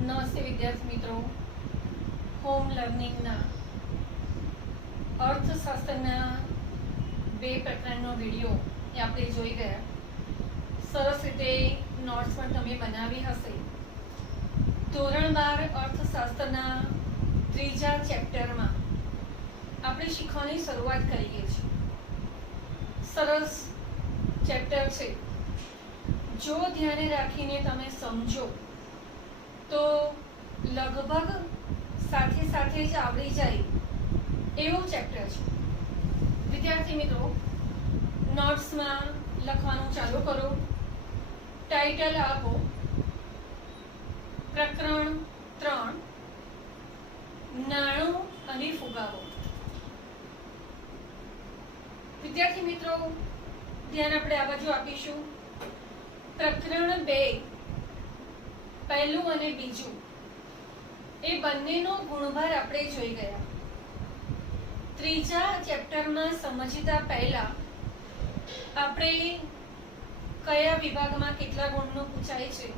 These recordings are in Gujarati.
નમસ્તે વિદ્યાર્થી મિત્રો. હોમ લર્નિંગના અર્થશાસ્ત્રના 2 પ્રકરણનો વિડીયો એ આપણે જોઈ ગયા. સરસ રીતે નોટ્સ પણ તમે બનાવી હશે. ધોરણ 12 અર્થશાસ્ત્રના 3જા ચેપ્ટરમાં આપણે શીખવાની શરૂઆત કરીએ છીએ. સરસ ચેપ્ટર છે. જો ધ્યાને રાખીને તમે સમજો તો લગભગ સાથે સાથે જ આવડી જાય એવું ચેપ્ટર છે. વિદ્યાર્થી મિત્રો, નોટ્સમાં લખવાનું ચાલુ કરો. ટાઇટલ આપો: પ્રકરણ 3, નાણું અને ફુગાવો. વિદ્યાર્થી મિત્રો, ધ્યાન આપણે આ બાજુ આપીશું. પ્રકરણ 2 પહેલું અને બીજું એ બંનેનો ગુણભાર આપણે જોઈ ગયા. ત્રીજા ચેપ્ટરમાં સમજતા પહેલા આપણે કયા વિભાગમાં કેટલા ગુણનું પૂછાય છે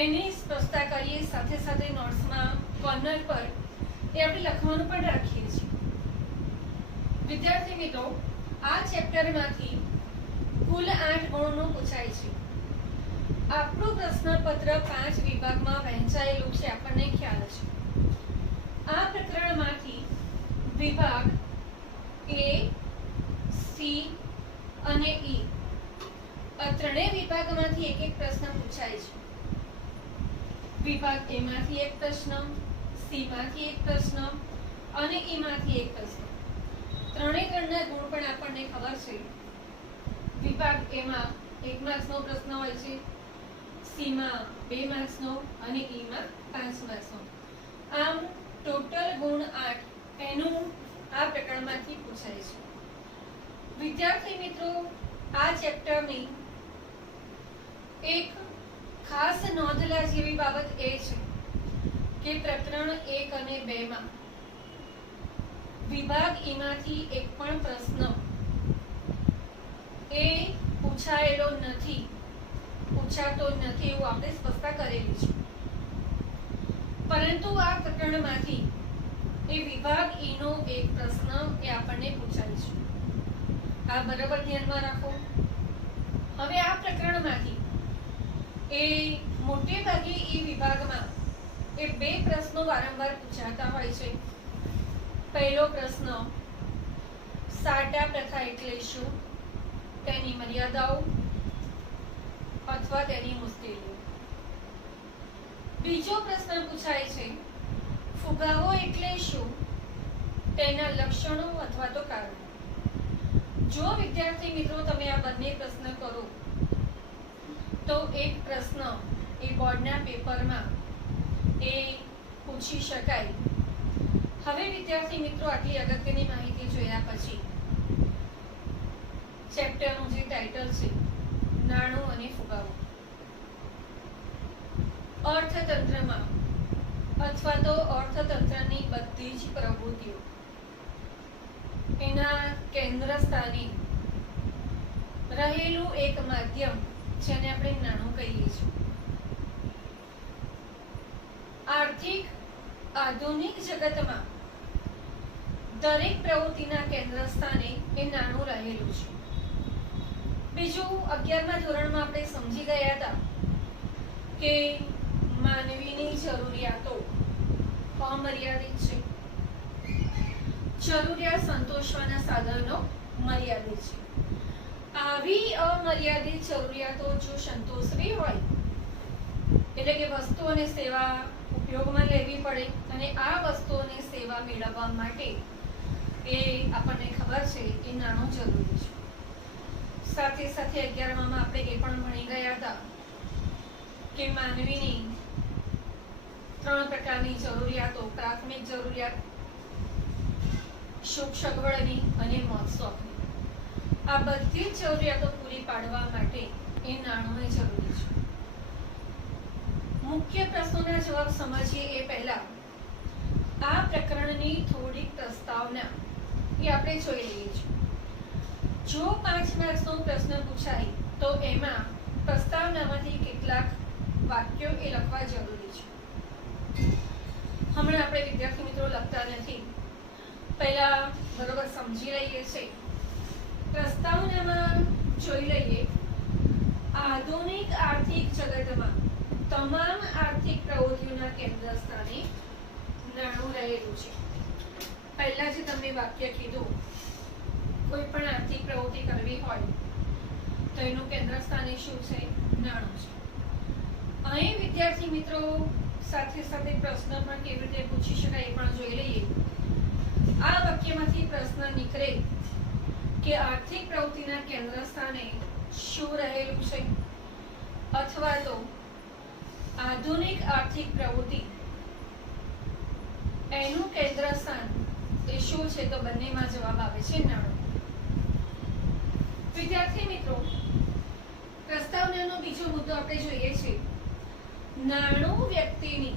એની સ્પષ્ટતા કરીએ. સાથે સાથે નોટ્સમાં કોર્નર પર એ આપણે લખવાનું પણ રાખીએ છીએ. વિદ્યાર્થી મિત્રો, આ ચેપ્ટરમાંથી કુલ 8 ગુણનું પૂછાય છે. આપણું પ્રશ્નપત્ર 5 વિભાગમાં વહેંચાયેલું છે, આપણને ખ્યાલ છે. આ પ્રકરણમાંથી વિભાગ A, C અને E આ ત્રણેય વિભાગમાંથી એક એક પ્રશ્ન પૂછાય છે. વિભાગ A માંથી એક પ્રશ્ન, C માંથી એક પ્રશ્ન અને E માંથી એક પ્રશ્ન. ત્રણેયના ગુણ પણ આપણને ખબર છે. વિભાગ A માં 1 માર્ક્સનો પ્રશ્ન હોય છે, C માં 2 માર્ક્સનો અને E માં 5 માર્ક્સનો. આમ ટોટલ ગુણ 8 એનું આ પ્રકરણમાંથી પૂછાય છે. વિદ્યાર્થી મિત્રો, આ ચેપ્ટરની એક ખાસ નોંધલા જેવી બાબત એ છે કે પ્રકરણ 1 અને 2 માં વિભાગ E માંથી એક પણ પ્રશ્ન એ પૂછાતો નથી એવું આપણે સ્પષ્ટતા કરેલી છે. પરંતુ આ પ્રકરણમાંથી એ વિભાગ E નો એક પ્રશ્ન એ આપણને પૂછાય છે. આ બરાબર ધ્યાનમાં રાખો. હવે આ પ્રકરણમાંથી એ મોટે ભાગે E વિભાગમાં એ 2 પ્રશ્નો વારંવાર પૂછાતા હોય છે. પહેલો પ્રશ્ન, સાટા પ્રથા એટલે શું, તેની મર્યાદાઓ અથવા તેની મુશ્કેલીઓ. બીજો પ્રશ્ન પૂછાય છે, ફુગાવો એટલે શું, તેના લક્ષણો અથવા તો કારણો. જો વિદ્યાર્થી મિત્રો તમે આ બંને પ્રશ્ન કરો તો એક પ્રશ્ન એ બોર્ડના પેપરમાં એ પૂછી શકાય. હવે વિદ્યાર્થી મિત્રો, આટલી અગત્યની માહિતી જોયા પછી ચેપ્ટરનું જે ટાઇટલ છે નાણું અને ફુગાવો. અર્થતંત્રમાં અથવા તો અર્થતંત્રની બધી જ પ્રવૃત્તિઓ એના કેન્દ્ર સ્થાને રહેલું એક માધ્યમ જેને આપણે નાણું કહીએ છીએ. આર્થિક આધુનિક જગતમાં દરેક પ્રવૃત્તિના કેન્દ્ર સ્થાને એ નાણું રહેલું છે. બીજું, 11મા ધોરણમાં આપણે સમજી ગયા હતા કે માનવીની જરૂરિયાતો અમર્યાદિત છે. જરૂરિયાત સંતોષવાના સાધનો મર્યાદિત છે. આવી અમર્યાદિત જરૂરિયાતો જો સંતોષવી હોય એટલે કે વસ્તુ અને સેવા ઉપયોગમાં લેવી પડે અને આ વસ્તુ અને સેવા મેળવવા માટે એ આપણને ખબર છે કે નાણું જરૂરી છે. સાથે સાથે 11માં આપણે એ પણ ભણી ગયા હતા કે માનવીની 3 પ્રકારની જરૂરિયાતો: પ્રાથમિક જરૂરિયાત, સુખ સગવડની અને મોજ શોખની. આ બધી જ જરૂરિયાતો પૂરી પાડવા માટે એ નાણું જરૂરી છે. મુખ્ય પ્રશ્નોના જવાબ સમજીએ એ પહેલા આ પ્રકરણની થોડીક પ્રસ્તાવના એ આપણે જોઈ લઈએ છીએ. જો 5 માર્ક્સનો પ્રશ્ન પૂછાય તો એમાં પ્રસ્તાવનામાંથી કેટલાક વાક્યો એ લખવા જરૂરી છે. હમણાં આપણે વિદ્યાર્થી મિત્રો લખતા નથી, પહેલા બરોબર સમજી લઈએ છીએ. પ્રસ્તાવનામાં જોઈ લઈએ, આધુનિક આર્થિક જગતમાં તમામ આર્થિક પ્રવૃત્તિઓના કેન્દ્ર સ્થાને નાણું રહેલું છે. પહેલા જે તમને વાક્ય કીધું, કોઈ પણ આર્થિક પ્રવૃત્તિ કરવી હોય તો એનું કેન્દ્ર સ્થાને શું છે? નાણું છે. અહીં વિદ્યાર્થી મિત્રો સાથે સાથે પ્રશ્ન પણ કેવી રીતે પૂછી શકાય એ પણ જોઈ લઈએ. આ વાક્યમાંથી પ્રશ્ન નીકળે કે આર્થિક પ્રવૃત્તિના કેન્દ્ર સ્થાને શું રહેલું છે, અથવા તો આધુનિક આર્થિક પ્રવૃત્તિ એનું કેન્દ્ર સ્થાન એ શું છે? તો બંનેમાં જવાબ આવે છે નાણું. વિદ્યાર્થી મિત્રો, પ્રસ્તાવનાનો બીજો મુદ્દો આપણે જોઈએ છે, નાણું વ્યક્તિની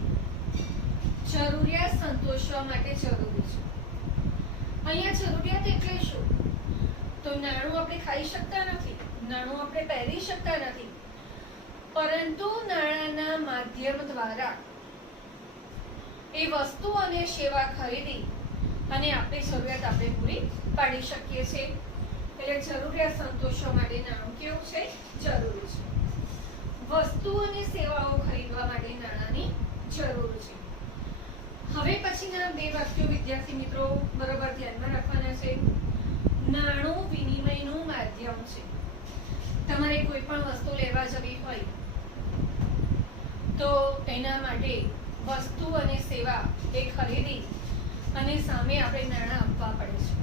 જરૂરિયાત સંતોષવા માટે જરૂરી છે. અહીંયા જરૂરિયાત એટલે શું? તો નાણું આપણે ખાઈ શકતા નથી, નાણું આપણે પહેરી શકતા નથી, પરંતુ નાણાંના માધ્યમ દ્વારા એ વસ્તુ અને સેવા ખરીદી અને આપણી જરૂરિયાત આપણે પૂરી પાડી શકીએ છીએ. એટલે જરૂરિયાત સંતોષવા માટે નાણું કેવું છે? જરૂરી છે. વસ્તુ અને સેવાઓ ખરીદવા માટે નાણાંની જરૂર છે. હવે પછીના બે વાક્યો વિદ્યાર્થી મિત્રો બરોબર ધ્યાનમાં રાખવાના છે. નાણું વિનિમયનું માધ્યમ છે. તમારે કોઈ પણ વસ્તુ લેવા જવી હોય તો એના માટે વસ્તુ અને સેવા એ ખરીદી અને સામે આપણે નાણાં આપવા પડે છે.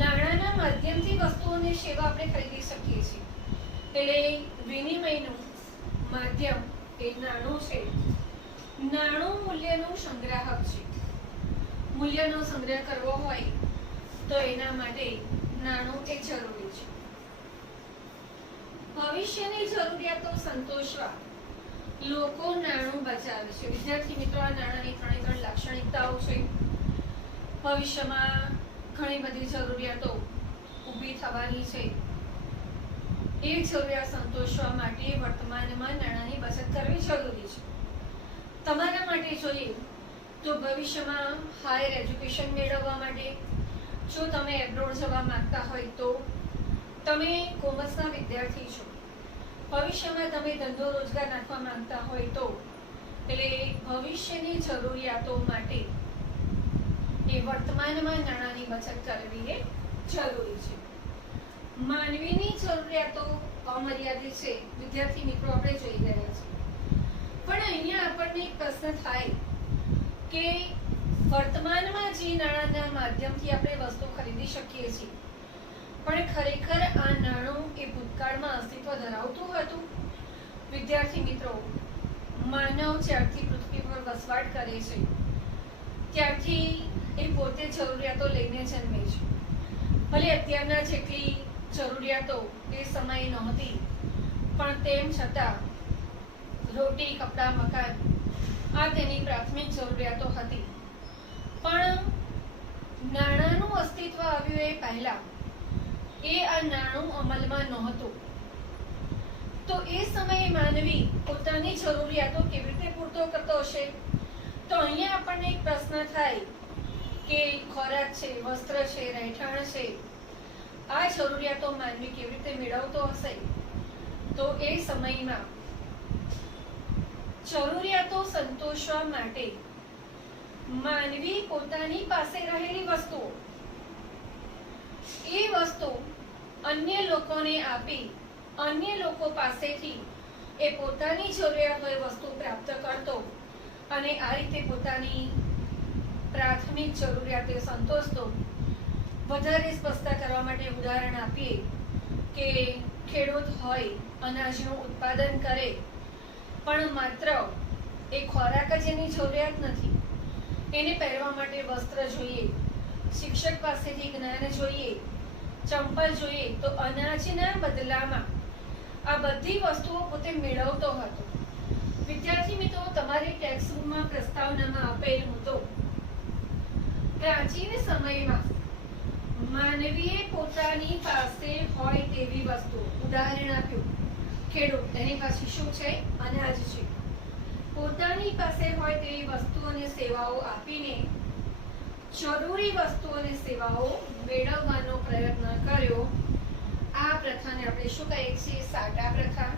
નાણાંના માધ્યમથી વસ્તુ અને સેવા આપણે ખરીદી શકીએ છીએ. એટલે વિનિમયનું માધ્યમ એ નાણું છે. નાણું મૂલ્યનું સંગ્રાહક છે. મૂલ્યનો સંગ્રહ કરવો હોય તો એના માટે નાણું એ જરૂરી છે. ભવિષ્યની જરૂરિયાતો સંતોષવા લોકો નાણું બચાવે છે. વિદ્યાર્થી મિત્રો, આ નાણાંની ત્રણ લાક્ષણિકતાઓ છે. ભવિષ્યમાં ઘણી બધી જરૂરિયાતો ઊભી થવાની છે. એ જરૂરિયાત સંતોષવા માટે વર્તમાનમાં નાણાંની બચત કરવી જરૂરી છે. તમારા માટે જોઈએ તો ભવિષ્યમાં હાયર એજ્યુકેશન મેળવવા માટે જો તમે એબ્રોડ જવા માંગતા હોય તો તમે કોમર્સના વિદ્યાર્થી છો, ભવિષ્યમાં તમે ધંધો રોજગાર નાખવા માંગતા હોય તો એટલે ભવિષ્યની જરૂરિયાતો માટે એ વર્તમાનમાં નાણાંની બચત કરવી એ જરૂરી છે. માનવીની જરૂરિયાતો અમર્યાદિત છે. વિદ્યાર્થી મિત્રો આપણે જોઈ રહ્યા છીએ. પણ અહીંયા આપણને એક પ્રશ્ન થાય કે વર્તમાનમાં જે નાણાંના માધ્યમથી આપણે વસ્તુ ખરીદી શકીએ છીએ, પણ ખરેખર આ નાણું એ ભૂતકાળમાં અસ્તિત્વ ધરાવતું હતું? વિદ્યાર્થી મિત્રો, માનવ જ્યારથી પૃથ્વી પર વસવાટ કરે છે ત્યારથી એ પોતે જરૂરિયાતો લઈને જન્મે છે. ભલે અત્યારના જેટલી જરૂરિયાતો એ સમયે નહોતી, પણ તેમ છતાં રોટી, કપડાં, મકાન આ તેની પ્રાથમિક જરૂરિયાતો હતી. પણ નાણાંનું અસ્તિત્વ આવ્યું એ પહેલા એ આ નાણું અમલમાં નહોતું. તો એ સમયે માનવી પોતાની જરૂરિયાતો કેવી રીતે પૂરતો કરતો હશે? તો અહીંયા આપણને એક પ્રશ્ન થાય કે ખોરાક છે, વસ્ત્ર છે, રહેઠાણ છે, આ જરૂરિયાતો માનવી કેવી રીતે મેળવતો હશે? તો એ સમયમાં જરૂરિયાતો સંતોષવા માટે માનવી પોતાની પાસે રહેલી વસ્તુઓ એ વસ્તુ અન્ય લોકોને આપી અન્ય લોકો પાસેથી એ પોતાની જરૂરિયાત હોય વસ્તુ પ્રાપ્ત કરતો અને આ રીતે પોતાની પ્રાથમિક જરૂરિયાતો સંતોષતો. વધારે સ્પષ્ટતા કરવા માટે ઉદાહરણ આપીએ કે ખેડૂત હોય, અનાજનું ઉત્પાદન કરે, પણ માત્ર એ ખોરાક જ એની જરૂરિયાત નથી. એને પહેરવા માટે વસ્ત્ર જોઈએ, શિક્ષક પાસેથી જ્ઞાન જોઈએ, ચંપલ જોઈએ, તો અનાજના બદલામાં આ બધી વસ્તુઓ પોતે મેળવતો હતો. વિદ્યાર્થી મિત્રો, તમારી ટેક્સ્ટબુકમાં પ્રસ્તાવનામાં આપેલ મુદ્દો પ્રાચીન સમયમાં માનવીએ પોતાની પાસે હોય તેવી વસ્તુ, ઉદાહરણ આપ્યું ખેડૂત, એની પાસે શું છે? અનાજ છે. પોતાની પાસે હોય તેવી વસ્તુ અને સેવાઓ આપીને જરૂરી વસ્તુ અને સેવાઓ મેળવવાનો પ્રયત્ન કર્યો. આ પ્રથાને આપણે શું કહીએ છીએ? સાટા પ્રથા,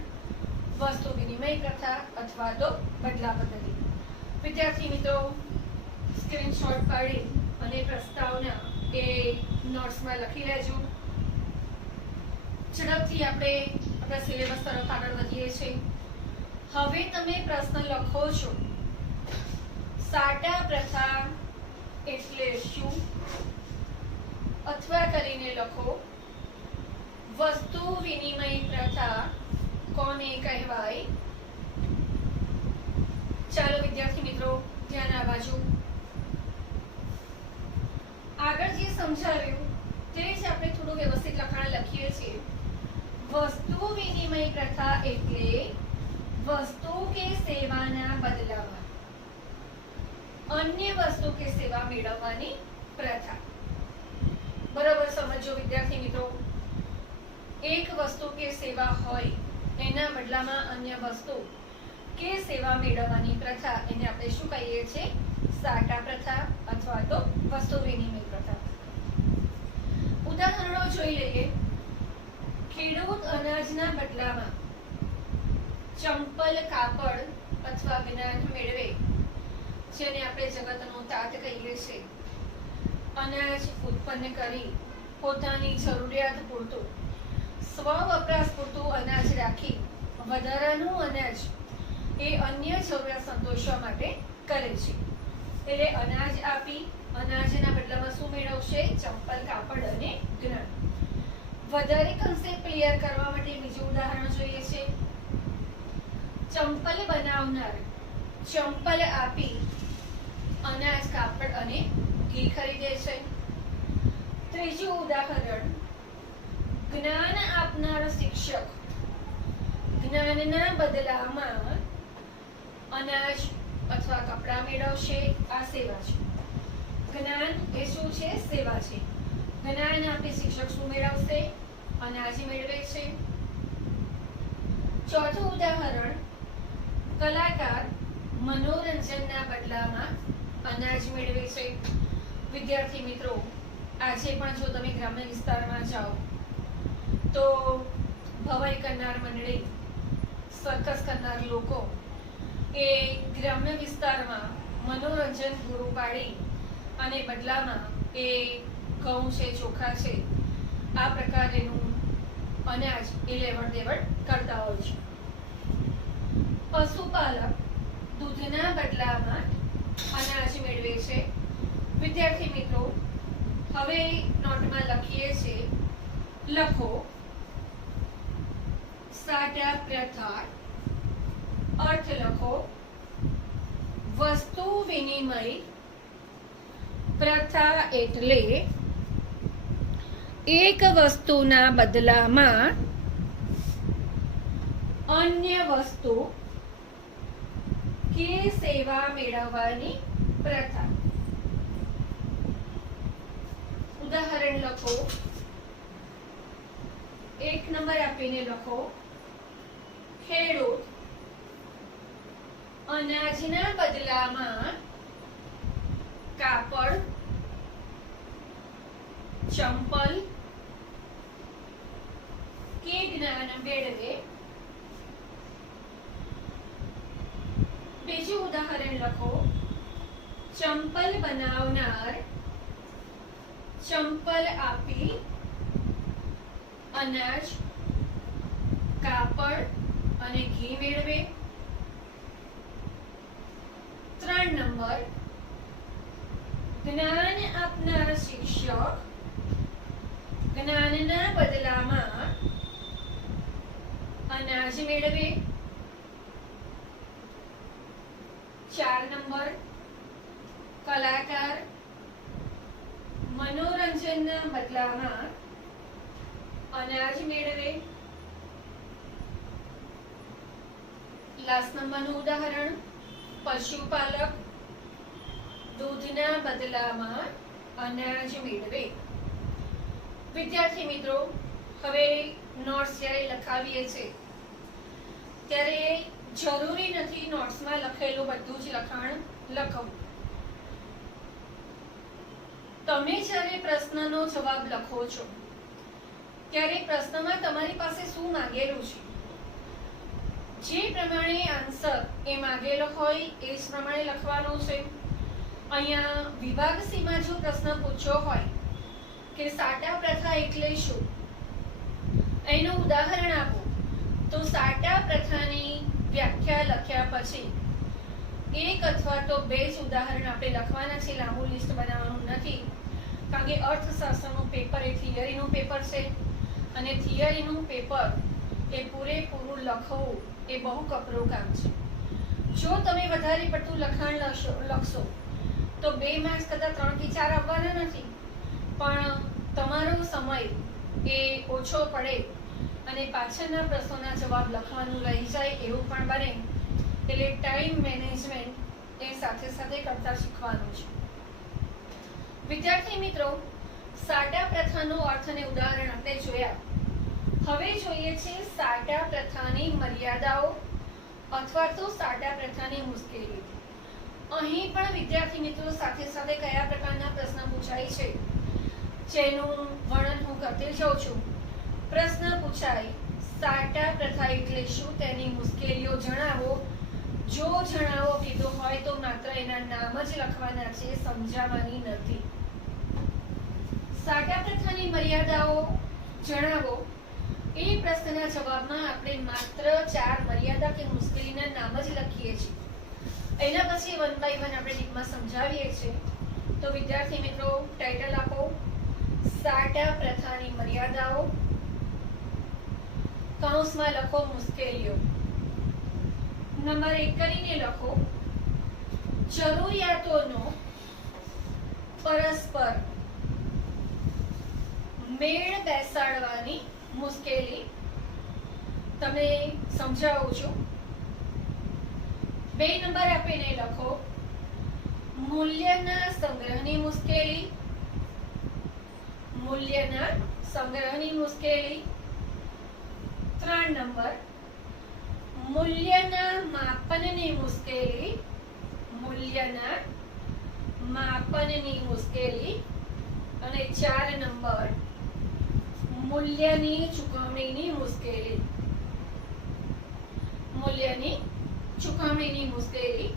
વસ્તુ વિનિમય પ્રથા અથવા તો બદલા પદ્ધતિ. વિદ્યાર્થી મિત્રો, સ્ક્રીનશોટ પાડી અને પ્રસ્તાવના એ નોટ્સમાં લખી લેજો. ઝડપથી આપણે આપણા સિલેબસ તરફ આગળ વધીએ છીએ. હવે તમે પ્રશ્ન લખો છો, સાટા પ્રથા એટલે શું? અથવા કરીને લખો, વસ્તુ વિનિમય પ્રથા કોને કહેવાય? ચાલો વિદ્યાર્થી મિત્રો, ધ્યાન આ બાજુ. આગળ જે સમજાવ્યું તે જ આપણે થોડું વ્યવસ્થિત લખાણ લખીએ છીએ. વસ્તુ વિનિમય પ્રથા એટલે વસ્તુ કે સેવાના બદલામાં અન્ય વસ્તુ કે સેવા મેળવવાની પ્રથા. બરાબર સમજો વિદ્યાર્થી મિત્રો. એક વસ્તુ કે સેવા હોય એના બદલામાં અન્ય વસ્તુ કે સેવા મેળવવાની પ્રથા, એને આપણે શું કહીએ છીએ? સાટા પ્રથા અથવા તો વસ્તુ વિનિમય પ્રથા. ઉદાહરણો જોઈ લઈએ. ખેડૂત અનાજના બદલામાં ચંપલ, કાપડ અથવા જ્ઞાન મેળવે, જેને આપણે જગતનો તાત કહીએ છીએ. અનાજ ઉત્પન્ન કરી પોતાની જરૂરિયાત પૂરતું, સ્વ વપરાશ પૂરતું અનાજ રાખી વધારાનું અનાજ એ અન્ય જરૂરિયાત સંતોષવા માટે કરે છે. એટલે અનાજ આપી અનાજના બદલામાં શું મેળવશે? ચંપલ, કાપડ અને જ્ઞાન. વધારે કન્સેપ્ટ ક્લિયર કરવા માટે બીજું ઉદાહરણ જોઈએ છે. ચંપલ બનાવનાર ચંપલ આપી અનાજ, કાપડ અને ઘી ખરીદે છે. ત્રીજું ઉદાહરણ, જ્ઞાન આપનાર શિક્ષક જ્ઞાનના બદલામાં અનાજ અથવા કપડાં મેળવશે. આ સેવા છે. જ્ઞાન એ શું છે? સેવા છે. જ્ઞાન આપી શિક્ષક શું મેળવશે? અનાજ મેળવે છે. ચોથું ઉદાહરણ, કલાકાર મનોરંજનના બદલામાં અનાજ મેળવે છે. વિદ્યાર્થી મિત્રો, આજે પણ જો તમે ગ્રામ્ય વિસ્તારમાં જાઓ તો ભવાઈ કરનાર મંડળી, સર્કસ કરનાર લોકો એ ગ્રામ્ય વિસ્તારમાં મનોરંજન પૂરું પાડી અને બદલામાં એ ઘઉં છે, ચોખા છે, આ પ્રકારેનું અનાજ એ લેવડ દેવડ કરતા હોય છે. પશુપાલક દૂધના બદલામાં અનાજ મેળવે છે. વિદ્યાર્થી મિત્રો, હવે નોટમાં લખીએ છીએ. લખો, સાટા પ્રથા. અર્થ લખો, વસ્તુ વિનિમય પ્રથા એટલે એક વસ્તુના બદલામાં અન્ય વસ્તુ કે સેવા મેળવવાની પ્રથા. ઉદાહરણ લખો. 1 નંબર આપીને લખો, ખેડૂત અનાજના બદલામાં કાપડ, ચંપલ કે જ્ઞાન મેળવે. બીજું ઉદાહરણ લખો, ચંપલ બનાવનાર ચંપલ આપી અનાજ, કાપડ અને ઘી મેળવે. 3 નંબર, જ્ઞાન આપનાર શિક્ષક જ્ઞાનના બદલામાં અનાજ મેળવે. 4 નંબર, કલાકાર મનોરંજનના બદલામાં અનાજ મેળવે. લાસ્ટ નંબરનું ઉદાહરણ, પશુપાલક દૂધના બદલામાં અનાજ મેળવે. વિદ્યાર્થી મિત્રો, હવે નોટ્સ જ્યારે લખાવીએ છીએ ત્યારે જરૂરી નથી નોટ્સમાં લખેલું બધું જ લખાણ લખવું. તમે જ્યારે પ્રશ્નનો જવાબ લખો છો ત્યારે પ્રશ્નમાં તમારી પાસે શું માંગેલું છે, જે પ્રમાણે આન્સર એ માંગેલો હોય એ જ પ્રમાણે લખવાનો છે. અહીંયા વિભાગ સીમાં જો પ્રશ્ન પૂછ્યો હોય કે સાટા પ્રથા એટલે શું, એનું ઉદાહરણ આપો, તો સાટા પ્રથાની વ્યાખ્યા લખ્યા પછી એક અથવા તો બે જ ઉદાહરણ આપણે લખવાના છે. લાંબુ લિસ્ટ બનાવવાનું નથી, કારણ કે અર્થશાસ્ત્રનું પેપર એ થિયરીનું પેપર છે અને થિયરીનું પેપર એ પૂરેપૂરું લખવું એ બહુ કપરું કામ છે. જો તમે વધારે પડતું લખાણ લખશો તો 2 માર્ક્સ કરતાં 3 થી 4 આવવાના નથી, પણ તમારો સમય એ ઓછો પડે અને પાછળના પ્રશ્નોના જવાબ લખવાનું રહી જાય એવું પણ બને. એટલે ટાઈમ મેનેજમેન્ટ એ સાથે સાથે કરતા શીખવાનું છે. વિદ્યાર્થી મિત્રો, સાટા પ્રથાનો અર્થ અને ઉદાહરણ આપણે જોયા. હવે જોઈએ છે સાટા પ્રથાની મર્યાદાઓ અથવા તો સાટા પ્રથાની મુશ્કેલી. અહીં પણ વિદ્યાર્થી મિત્રો સાથે સાથે કયા પ્રકારના પ્રશ્ન પૂછાય છે જેનું વર્ણન હું કરતી જાઉં છું. પ્રશ્ન પૂછાય, સાટા પ્રથા એટલે શું, તેની મુશ્કેલીઓ જણાવો. જો જણાવો કીધું હોય તો માત્ર એના નામ જ લખવાના છે, સમજાવવાની નથી. સાટા પ્રથાની મર્યાદાઓ જણાવો એ પ્રશ્નના જવાબમાં આપણે માત્ર 4 મર્યાદા કે મુશ્કેલીના નામ જ લખીએ છીએ. એના પછી 1 બાય 1 આપણે ડીપમાં સમજાવીએ છીએ. તો વિદ્યાર્થી મિત્રો, ટાઇટલ આપો, સાટા પ્રથાની મર્યાદાઓ, કૌંસમાં લખો મુશ્કેલીઓ. નંબર 1 કરીને લખો, જરૂરિયાતોનો પરસ્પર મેળ બેસાડવાની મુશ્કેલી. તમે સમજાવું છું. 2 નંબર આપીને લખો, મૂલ્યના સંગ્રહની મુશ્કેલી. મૂલ્યના સંગ્રહની મુશ્કેલી. 3 નંબર, મૂલ્યના માપનની મુશ્કેલી. મૂલ્યના માપનની મુશ્કેલી. અને 4 નંબર, મૂલ્યની ચૂકવણીની મુશ્કેલી. મૂલ્યની ચૂકવણીની મુશ્કેલી.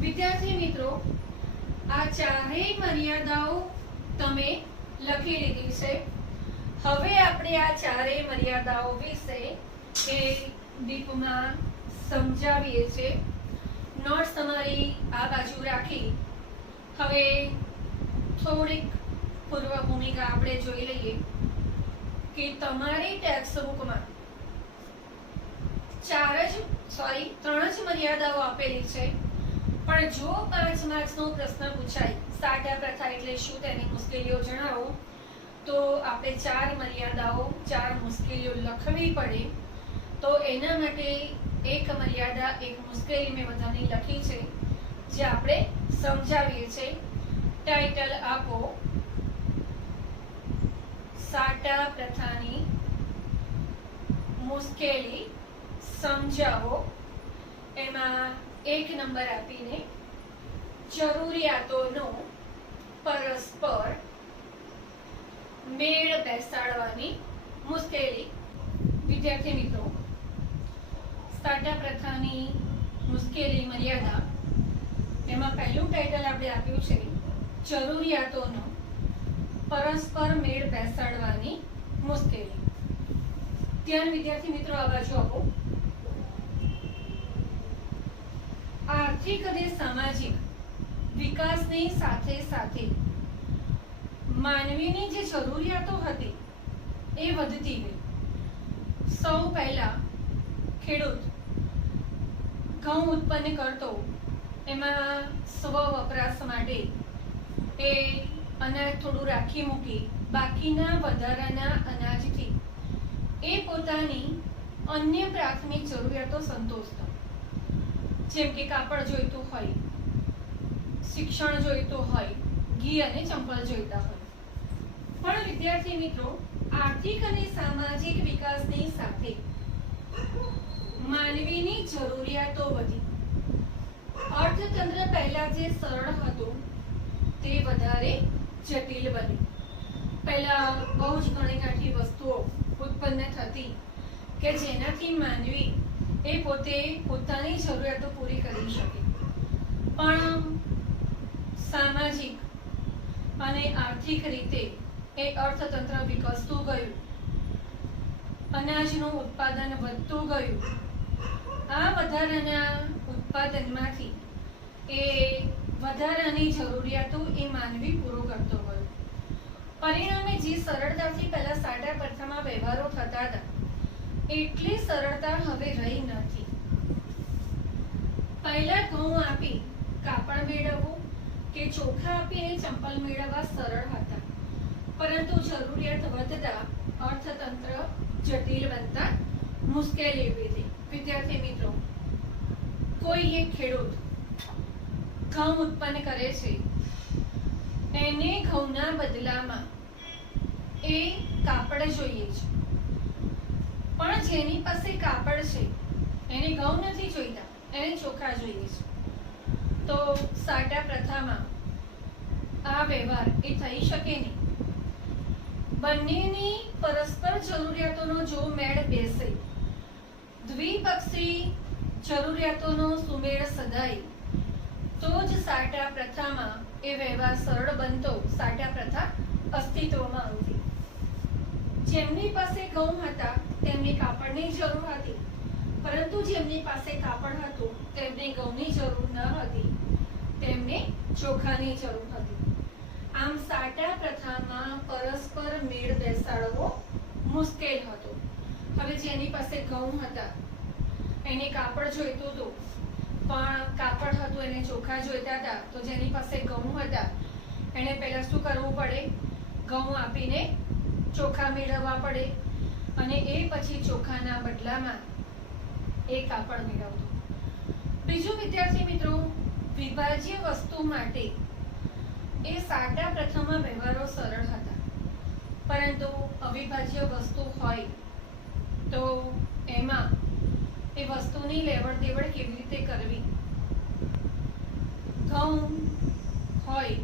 વિદ્યાર્થી મિત્રો, આ ચારેય મર્યાદાઓ તમે લખી લીધી છે. હવે આપણે આ ચારેય મર્યાદાઓ વિશે એ ડીપમાં સમજાવીએ છીએ. નોટ્સ તમારી આ બાજુ રાખી હવે થોડીક પૂર્વ ભૂમિકા આપણે જોઈ લઈએ કે તમારી ટેક્સ્ટ બુકમાં 3 જ મર્યાદાઓ આપેલી છે, પણ જો 5 માર્ક્સનો પ્રશ્ન પૂછાય, સાટા પ્રથા એટલે શું, તેની મુશ્કેલીઓ જણાવો, તો આપણે 4 મર્યાદાઓ 4 મુશ્કેલીઓ લખવી પડે. તો એના માટે 1 મર્યાદા 1 મુશ્કેલી મેં બધાની લખી છે, જે આપણે સમજાવીએ છીએ. ટાઇટલ આપો, સાટા પ્રથાની મુશ્કેલી સમજાવો. એમાં 1 નંબર આપીને જરૂરિયાતોનો પરસ્પર મેળ બેસાડવાની મુશ્કેલી. વિદ્યાર્થી મિત્રો, સાટા પ્રથાની મુશ્કેલી મર્યાદા, એમાં પહેલું ટાઇટલ આપણે આપ્યું છે જરૂરિયાતોનો પરસ્પર મેળ બેસાડવાની મુશ્કેલી. ધ્યાન વિદ્યાર્થી મિત્રો આ બાજુ આપો. આર્થિક અને સામાજિક વિકાસની સાથે સાથે માનવીની જે જરૂરિયાતો હતી એ વધતી ગઈ. સૌ પહેલા ખેડૂત ઘઉં ઉત્પન્ન કરતો, એમાં સ્વ વપરાશ માટે એ અનાજ થોડું રાખી મૂકી, બાકીના વધારાના અનાજથી એ પોતાની અન્ય પ્રાથમિક જરૂરિયાતો સંતોષતા. જેમ કે કાપડ જોઈતું હોય, શિક્ષણ જોઈતું હોય, ઘી અને ચંપલ જોઈતા હોય. પણ વિદ્યાર્થી મિત્રો, આર્થિક અને સામાજિક વિકાસની સાથે માનવીની જરૂરિયાતો વધી. અર્થતંત્ર પહેલા જે સરળ હતું તે વધારે જટિલ બન્યું. પહેલા બહુ જ ઘણી ગાંઠી વસ્તુઓ ઉત્પન્ન થતી કે જેનાથી માનવી એ પોતે પોતાની જરૂરિયાતો પૂરી કરી શકે. પણ સામાજિક અને આર્થિક રીતે એ અર્થતંત્ર વિકસતું ગયું, અનાજનું ઉત્પાદન વધતું ગયું. આ વધારાના ઉત્પાદનમાંથી એ વધારાની જરૂરિયાતો એ માનવી પૂરો કરતો ગયો. પરિણામે જે સરળતાથી પહેલા સાડા પ્રથામાં વ્યવહારો થતા હતા એટલી સરળતા હવે રહી નથી. પહેલા ઘઉં આપી કાપડ મેળવવું કે ચોખા આપીને ચંપલ મેળવવા સરળ હતા, પરંતુ જરૂરિયાત વધતા અર્થતંત્ર જટિલ બનતા મુશ્કેલી ઊભી થઈ. વિદ્યાર્થી મિત્રો, કોઈ એક ખેડૂત ઘઉં ઉત્પન્ન કરે છે, એને ઘઉંના બદલામાં એ કાપડ જોઈએ છે, પણ જેની પાસે કાપડ છે એને ઘઉં નથી જોઈતા, એને ચોખા જોઈએ છે. તો સાટા પ્રથામાં આ વ્યવહાર એ થઈ શકે નહીં. બંનેની પરસ્પર જરૂરિયાતોનો જો મેળ બેસે, દ્વિપક્ષી જરૂરિયાતોનો સુમેળ સધાય, તો જ સાટા પ્રથામાં એ વ્યવહાર સરળ બનતો, સાટા પ્રથા અસ્તિત્વમાં આવતી. જેમની પાસે ઘઉં હતા તેમને કાપડની જરૂર હતી, પરંતુ જેમની પાસે કાપડ હતું તેમને ઘઉંની જરૂર ન હતી, તેમને ચોખાની જરૂર હતી. આમ સાટા પ્રથામાં પરસ્પર મેળ બેસાડવો મુશ્કેલ હતો. હવે જેની પાસે ઘઉં હતા એને કાપડ જોઈતું હતું, પણ કાપડ હતું એને ચોખા જોઈતા હતા, તો જેની પાસે ઘઉં હતા એને પહેલા શું કરવું પડે? ઘઉં આપીને ચોખા મેળવવા પડે, અને એ પછી ચોખાના બદલામાં એ કાપડ મેળવતો. બીજું વિદ્યાર્થી મિત્રો, વિભાજ્ય વસ્તુ માટે એ સાટા પ્રથામાં વ્યવહારો સરળ હતા, પરંતુ અવિભાજ્ય વસ્તુ હોય તો એમાં એ વસ્તુની લેવડ દેવડ કેવી રીતે કરવી? ઘઉં હોય,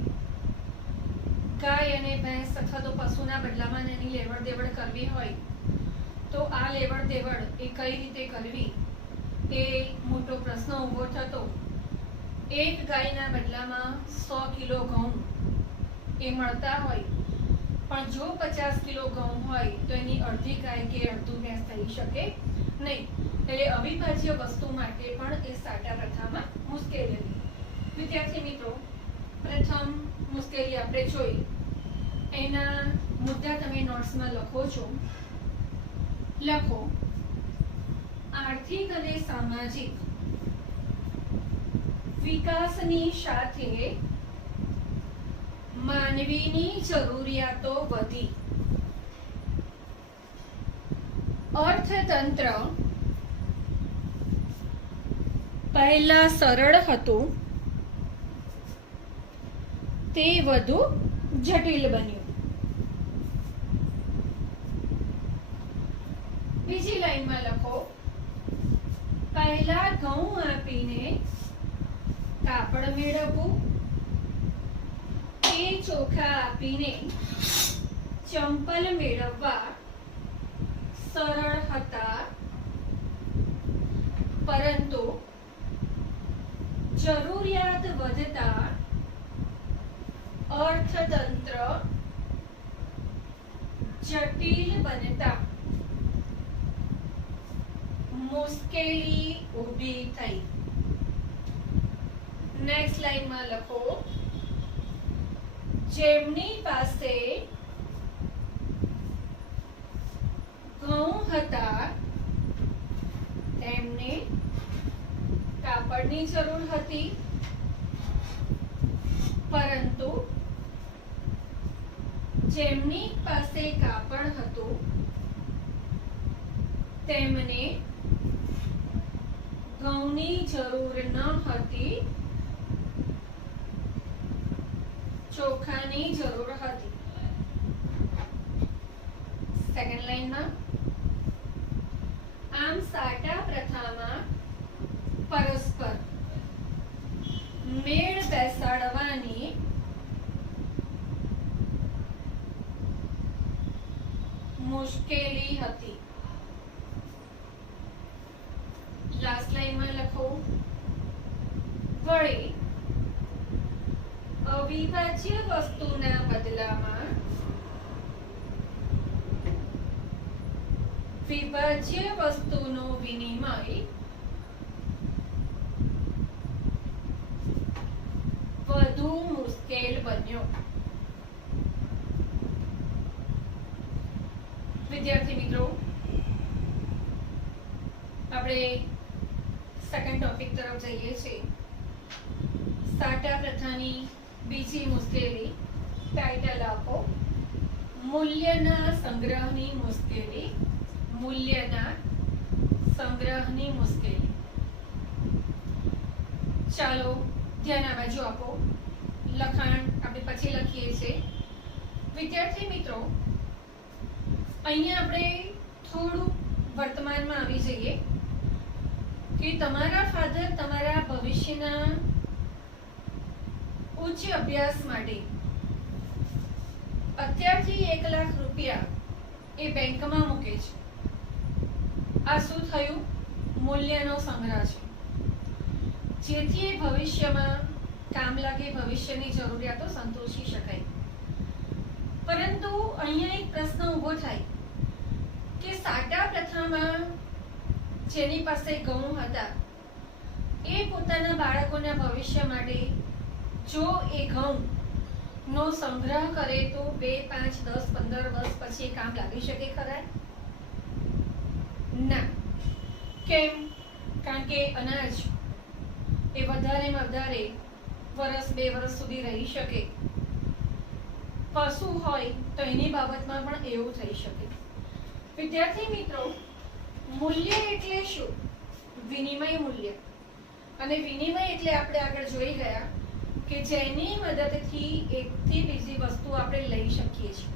ગાય અને ભેંસ અથવા તો પશુના બદલામાં એની લેવડ દેવડ કરવી હોય, તો આ લેવડ દેવડ એ કઈ રીતે કરવી એ મોટો પ્રશ્ન ઊભો થતો. એક ગાયના બદલામાં 100 કિલો ઘઉં એ મળતા હોય, પણ જો 50 કિલો ઘઉં હોય તો એની અડધી ગાય કે અડધું ભેંસ થઈ શકે નહીં. એટલે અવિભાજ્ય વસ્તુ માટે પણ એ સાટા પ્રથામાં મુશ્કેલી હતી. વિદ્યાર્થી મિત્રો, પ્રથમ મુશ્કેલી આપણે જોઈ, એના મુદ્દા તમે નોટ્સમાં લખો છો. લખો, આર્થિક અને સામાજિક વિકાસની સાથે માનવીની જરૂરિયાતો વધી. અર્થતંત્ર પહેલા સરળ હતું તે વધુ જટિલ બન્યું. બીજી લાઈનમાં લખો, પહેલા ઘઉં આપીને કાપડ મેળવવું કે ચોખા આપીને ચંપલ મેળવવા સરળ હતા, પરંતુ જરૂરિયાત વધતા અર્થતંત્ર જટિલ બનતા મુશ્કેલી ઊભી થઈ. નેક્સ્ટ લાઈનમાં લખો, જેમની પાસે ઘઉં હતા તેમને કાપડની જરૂર હતી, પરંતુ જેમની પાસે કાપડ હતું તેમને ઘઉંની જરૂર ન હતી, ચોખાની જરૂર હતી. સેકન્ડ લાઈનમાં, આમ સાટા પ્રથામાં લાસ્ટ લાઈનમાં લખો વળી અવિભાજ્ય વસ્તુના બદલામાં વિભાજ્ય વસ્તુનો વિનિમય વધુ મુશ્કેલ બન્યો. વિદ્યાર્થી મિત્રો, આપણે સેકન્ડ ટોપિક તરફ જઈએ છીએ. સાટા પ્રથાની બીજી મુશ્કેલી. ટાઇટલ આપો મૂલ્યના સંગ્રહની મુશ્કેલી. મૂલ્યના સંગ્રહની મુશ્કેલી. ચાલો ધ્યાન આ બાજુ આપો. લખાણ આપણે પછી લખીએ છીએ. વિદ્યાર્થી મિત્રો, અહીંયા આપણે થોડું વર્તમાનમાં આવી જઈએ કે તમારા ફાધર તમારા ભવિષ્યના ઉચ્ચ અભ્યાસ માટે અત્યારથી 1 લાખ રૂપિયા એ બેંકમાં મૂકે છે. આ શું થયું? મૂલ્યનો સંગ્રહ છે, જેથી એ ભવિષ્યમાં કામ લાગે, ભવિષ્યની જરૂરિયાતો સંતોષી શકાય. પરંતુ અહીંયા એક પ્રશ્ન ઊભો થાય કે સાટા પ્રથામાં જેની પાસે ઘઉં હતા એ પોતાના બાળકોના ભવિષ્ય માટે જો એ ઘઉં નો સંગ્રહ કરે તો 2, 5, 10, 15 વર્ષ પછી કામ લાગી શકે ખરા? ના. કેમ? કારણ કે અનાજ એ વધારેમાં વધારે વર્ષ 2 વર્ષ સુધી રહી શકે. પશુ હોય તો એની બાબતમાં પણ એવું થઈ શકે. વિદ્યાર્થી મિત્રો, મૂલ્ય એટલે શું? વિનિમય મૂલ્ય. અને વિનિમય એટલે આપણે આગળ જોઈ ગયા કે જેની મદદથી એકથી બીજી વસ્તુ આપણે લઈ શકીએ છીએ.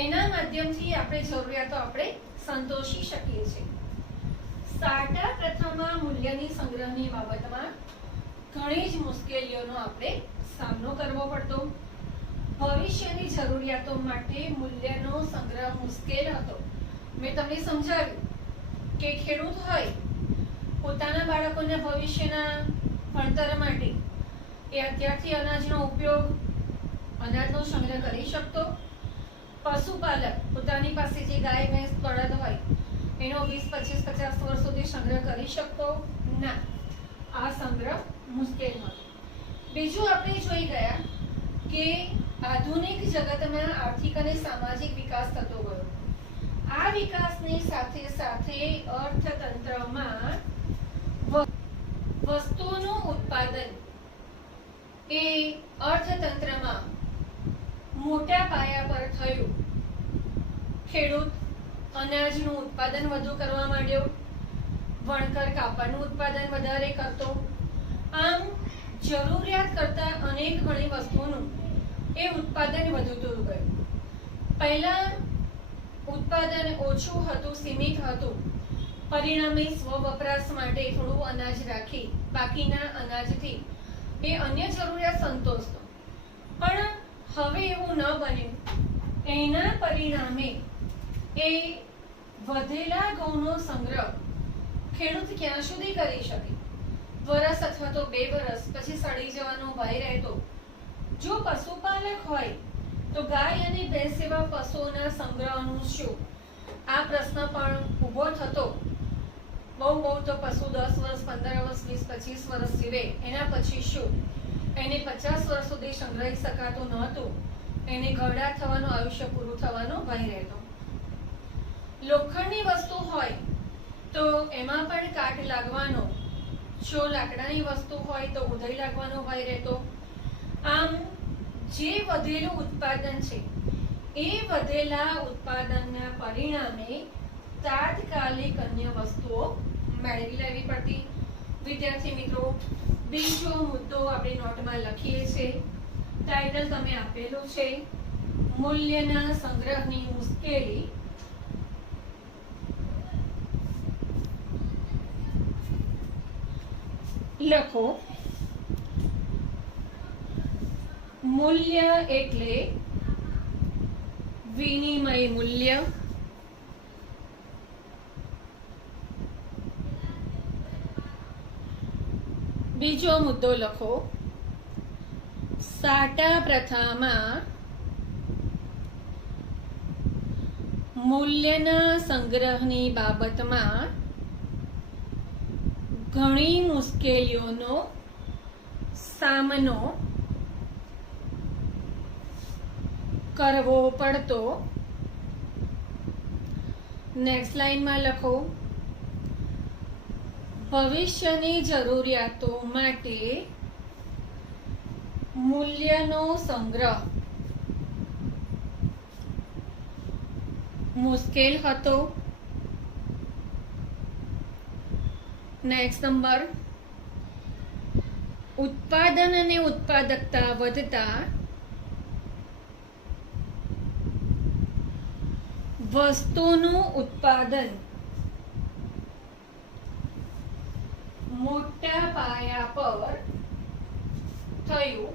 એના માધ્યમથી આપણે જરૂરિયાતો આપણે સંતોષી શકીએ છીએ. સાટા પ્રથામાં મૂલ્યની સંગ્રહની બાબતમાં ઘણી જ મુશ્કેલીઓનો આપણે સામનો કરવો પડતો. ભવિષ્યની જરૂરિયાતો માટે મૂલ્યનો સંગ્રહ મુશ્કેલ હતો. મેં તમને સમજાવ્યું કે ખેડૂત હોય પોતાના બાળકોના ભવિષ્યના ભણતર માટે એ અત્યારથી અનાજનો ઉપયોગ, અનાજનો સંગ્રહ કરી શકતો. પશુપાલક પોતાની પાસે જે ગાય, ભેંસ, બળદ હોય એનો 20, 25, 50 વર્ષ સુધી સંગ્રહ કરી શકતો ના. આ સંગ્રહ મુશ્કેલ હતો. બીજું આપણે જોઈ ગયા કે આધુનિક જગતમાં આર્થિક અને સામાજિક વિકાસ થતો ગયો. આ વિકાસની સાથે સાથે અર્થતંત્રમાં વસ્તુઓનું ઉત્પાદન એ અર્થતંત્રમાં મોટા પાયા પર થયું. ખેડૂત અનાજનું ઉત્પાદન વધુ કરવા માંડ્યો, વણકર કાપડનું ઉત્પાદન વધારે કરતો. આમ જરૂરિયાત કરતા અનેક ઘણી વસ્તુઓનું એ ઉત્પાદન વધતું ગયું. પહેલા ઉત્પાદન ઓછું હતું, સીમિત હતું. પરિણામે સ્વ વપરાશ માટે થોડું અનાજ રાખી બાકીના અનાજથી એ અન્ય જરૂરિયાત સંતોષતો. પણ હવે એવું ન બન્યું. એના પરિણામે એ વધેલા ઘઉંનો સંગ્રહ ખેડૂત ક્યાં સુધી કરી શકે? વરસ અથવા તો 2 વર્ષ પછી સડી જવાનો ભય રહેતો. જો પશુપાલક હોય તો ગાય અને ભેંસ જેવા પશુઓના સંગ્રહનું શું? આ પ્રશ્ન પણ ઊભો થતો. બહુ તો પશુ 10 વર્ષ, 15 વર્ષ, 20, 25 વર્ષ જીવે. એના પછી શું? એને 50 વર્ષ સુધી સંગ્રહી શકાતું નહોતું. એને ઘરડા થવાનું, આયુષ્ય પૂરું થવાનો ભય રહેતો. લોખંડની વસ્તુ હોય તો એમાં પણ કાટ લાગવાનો. જો લાકડાની વસ્તુ હોય તો ઉધઈ લાગવાનો ભય રહેતો. આમ જે વધેલું ઉત્પાદન છે એ વધેલા ઉત્પાદનના પરિણામે તાત્કાલિક અન્ય વસ્તુઓ મેળવી લેવી પડતી. વિદ્યાર્થી મિત્રો, બીજો મુદ્દો આપણે નોટમાં લખીએ છીએ. ટાઇટલ તમે આપેલું છે મૂલ્યના સંગ્રહની મુશ્કેલી. લખો મૂલ્ય એટલે વિનિમય મૂલ્ય. બીજો મુદ્દો લખો, સાટા પ્રથામાં મૂલ્યના સંગ્રહની બાબતમાં ઘણી મુશ્કેલીઓનો સામનો કરવો પડતો. નેક્સ્ટ લાઈનમાં લખો, ભવિષ્યની જરૂરિયાતો માટે મૂલ્યનો સંગ્રહ મુશ્કેલ હતો. નેક્સ્ટ નંબર, ઉત્પાદન અને ઉત્પાદકતા વધતા વસ્તુનું ઉત્પાદન મોટા પાયા પર થયું.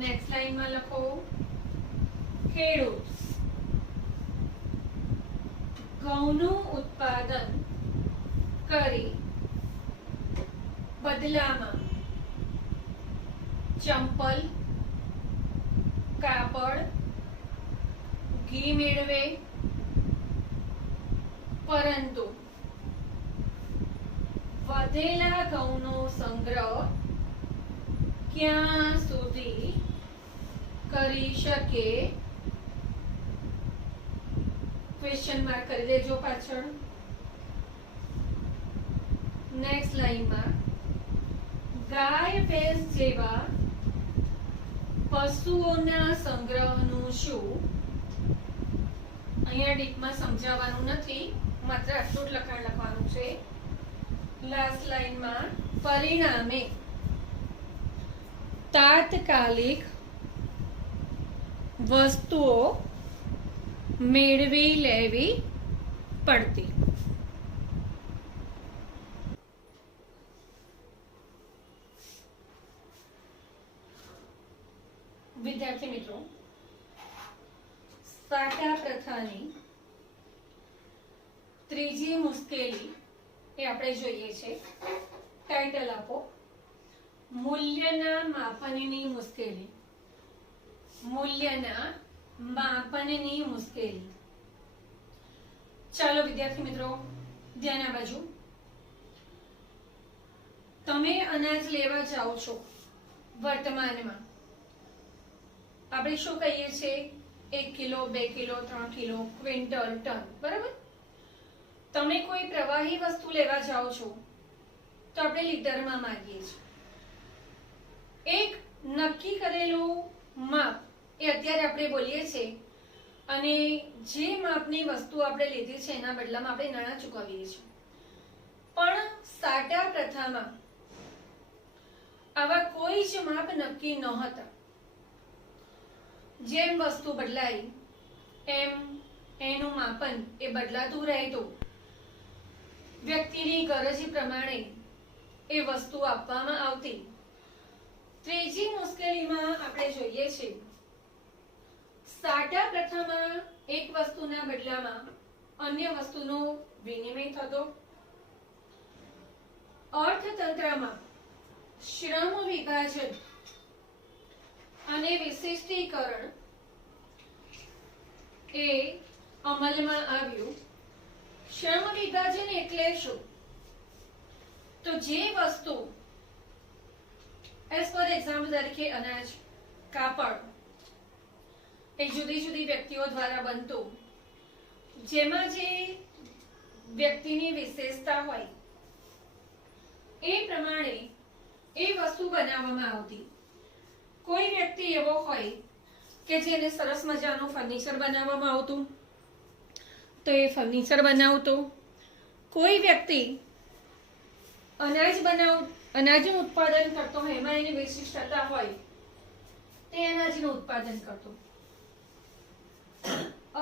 નેક્સ્ટ લાઈનમાં લખો, ખેડૂત ઘઉંનું ઉત્પાદન કરી બદલામાં ચંપલ, કાપડ, ઘી મેળવે, પરંતુ વધેલા ઘઉંનો સંગ્રહ ક્યાં સુધી કરી શકે? ક્વેશ્ચન માર્ક કરી દેજો પાછળ. નેક્સ્ટ લાઈનમાં, ગાય ભેંસ જેવા પશુઓના સંગ્રહનું શું? અહીંયા ડીપમાં સમજાવવાનું નથી, માત્ર આટલું જ લખાણ લખવાનું છે. લાસ્ટ લાઈનમાં, પરિણામે તાત્કાલિક વસ્તુઓ મેળવી લેવી પડતી. વિદ્યાર્થી મિત્રો, સાટા પ્રથાની ત્રીજી મુશ્કેલી એ આપણે જોઈએ છે. ટાઇટલ આપો, મૂલ્યના માપનની મુશ્કેલી. મૂલ્યના માપનની મુશ્કેલી. ચાલો વિદ્યાર્થી મિત્રો, ધ્યાન આ બાજુ. તમે અનાજ લેવા જાઓ છો વર્તમાનમાં, આપણે શું કહીએ છીએ? 1 kilo, 2 kilo, 3 kilo, quintal, ton, બરાબર? તમે કોઈ પ્રવાહી વસ્તુ લેવા જાઓ છો તો આપણે લીટરમાં માંગીએ છીએ. એક નક્કી કરેલું માપ એ અત્યારે આપણે બોલીએ છીએ, અને જે માપની વસ્તુ આપણે લીધી છે એના બદલામાં આપણે નાણાં ચૂકવીએ છીએ. પણ સાટા પ્રથામાં આવા કોઈ જ માપ નક્કી ન હતા. જેમ વસ્તુ બદલાય એમ એનું માપન એ બદલાતું રહેતું. વ્યક્તિની ગરજ પ્રમાણે એ વસ્તુ આપવામાં આવતી. ત્રીજી મુશ્કેલીમાં આપણે જોઈએ છે, સાટા પ્રથામાં એક વસ્તુના બદલામાં અન્ય વસ્તુનો વિનિમય થતો. અર્થતંત્રમાં શ્રમ વિભાજન અને વિશિષ્ટીકરણ એ અમલમાં આવ્યું. શ્રમ વિભાજન એટલે શું? તો જે વસ્તુ એઝ ફોર એક્ઝામ્પલ તરીકે અનાજ, કાપડ એ જુદી જુદી વ્યક્તિઓ દ્વારા બનતું, જેમાં જે વ્યક્તિની વિશેષતા હોય એ પ્રમાણે એ વસ્તુ બનાવવામાં આવતી. કોઈ વ્યક્તિ એવો હોય કે જેને સરસ મજાનું ફર્નિચર બનાવવામાં આવતું તો એ ફર્નિચર બનાવતો. કોઈ વ્યક્તિ અનાજનું ઉત્પાદન કરતો હોય, એમાં એની વિશિષ્ટતા હોય, તે અનાજનું ઉત્પાદન કરતો.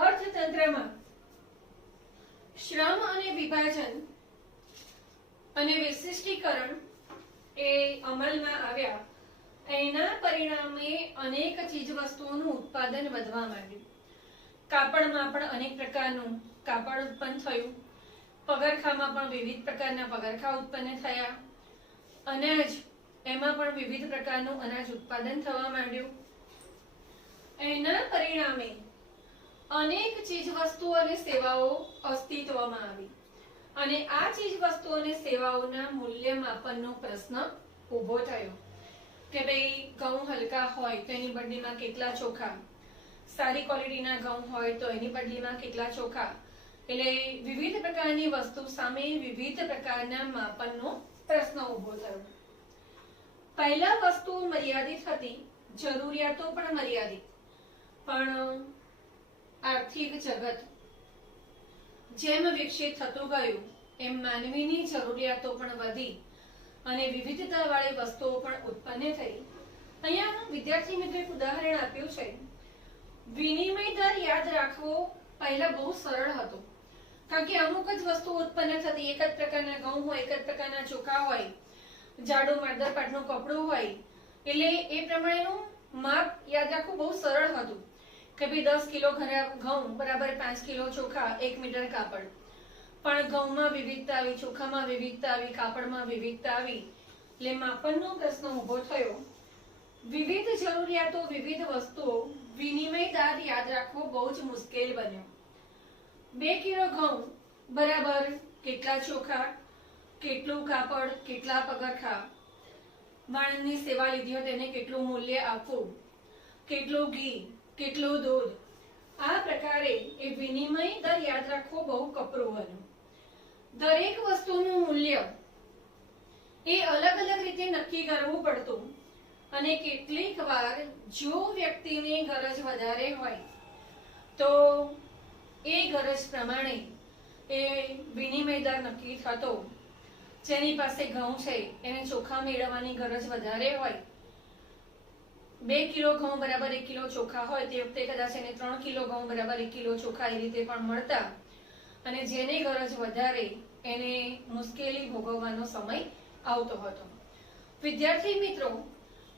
અર્થતંત્રમાં શ્રમ અને વિભાજન અને વિશિષ્ટીકરણ એ અમલમાં આવ્યા. એના પરિણામે અનેક ચીજવસ્તુઓનું ઉત્પાદન વધવા માંડ્યું. કાપડમાં પણ અનેક પ્રકારનું કાપડ ઉત્પન્ન થયું. પગરખામાં પણ વિવિધ પ્રકારના પગરખા ઉત્પન્ન થયા. અનાજ, એમાં પણ વિવિધ પ્રકારનું અનાજ ઉત્પાદન થવા માંડ્યું. એના પરિણામે અનેક ચીજવસ્તુઓ અને સેવાઓ અસ્તિત્વમાં આવી અને આ ચીજવસ્તુઓ અને સેવાઓના મૂલ્ય માપનનો પ્રશ્ન ઊભો થયો કે ભાઈ ઘઉં હલકા હોય તો એની બદલીમાં કેટલા ચોખા, સારી ક્વોલિટીના ઘઉં હોય તો એની બદલીમાં કેટલા ચોખા. એટલે વિવિધ પ્રકારની વસ્તુ સામે વિવિધ પ્રકારના માપનનો પ્રશ્ન ઊભો થયો. પહેલા વસ્તુ મર્યાદિત હતી, જરૂરિયાતો પણ મર્યાદિત, પણ આર્થિક જગત જેમ વિકસિત થતું ગયું એમ માનવીની જરૂરિયાતો પણ વધી અને વિવિધતાવાળી વસ્તુઓ પણ ઉત્પન્ન થઈ. અહીંયા વિદ્યાર્થી મિત્રો એક ઉદાહરણ આપ્યું છે. વિનિમય દર યાદ રાખવો પહેલા બહુ સરળ હતો, કારણ કે અમુક જ વસ્તુઓ ઉત્પન્ન થતી, એક જ પ્રકારના ઘઉં હોય, એક જ પ્રકારના ચોખા હોય, જાડું માદર પાટનું કપડું હોય, એટલે એ પ્રમાણેનું માપ યાદ રાખવું બહુ સરળ હતું કે ભાઈ 10 કિલો ઘઉં બરાબર 5 કિલો ચોખા 1 મીટર કાપડ. પણ ઘઉંમાં વિવિધતા આવી, ચોખામાં વિવિધતા આવી, કાપડમાં વિવિધતા આવી, એટલે માપનનો પ્રશ્ન ઊભો થયો. વિવિધ જરૂરિયાતો, વિવિધ વસ્તુઓ, વિનિમય દર યાદ રાખવો બહુ જ મુશ્કેલ બન્યો. 2 કિલો ઘઉં બરાબર કેટલા ચોખા, કેટલું કાપડ, કેટલા પગરખા, માણસની સેવા લીધી હોય તેને કેટલું મૂલ્ય આપવું, કેટલું ઘી, કેટલું દૂધ. આ પ્રકારે એ વિનિમય દર યાદ રાખવો બહુ કપરું બન્યું. દરેક વસ્તુનું મૂલ્ય એ અલગ અલગ રીતે નક્કી કરવું પડતું અને કેટલીક વાર જો વ્યક્તિની ગરજ વધારે હોય તો એ ગરજ પ્રમાણે એ વિનિમય દર નક્કી થતો. જેની પાસે ઘઉં છે એને ચોખા મેળવવાની ગરજ વધારે હોય, 2 કિલો ઘઉં બરાબર 1 કિલો ચોખા હોય તે વખતે કદાચ એને 3 કિલો ઘઉં બરાબર 1 કિલો ચોખા એ રીતે પણ મળતા અને જેને ગરજ વધારે એને મુશ્કેલી ભોગવવાનો સમય આવતો હતો. વિદ્યાર્થી મિત્રો,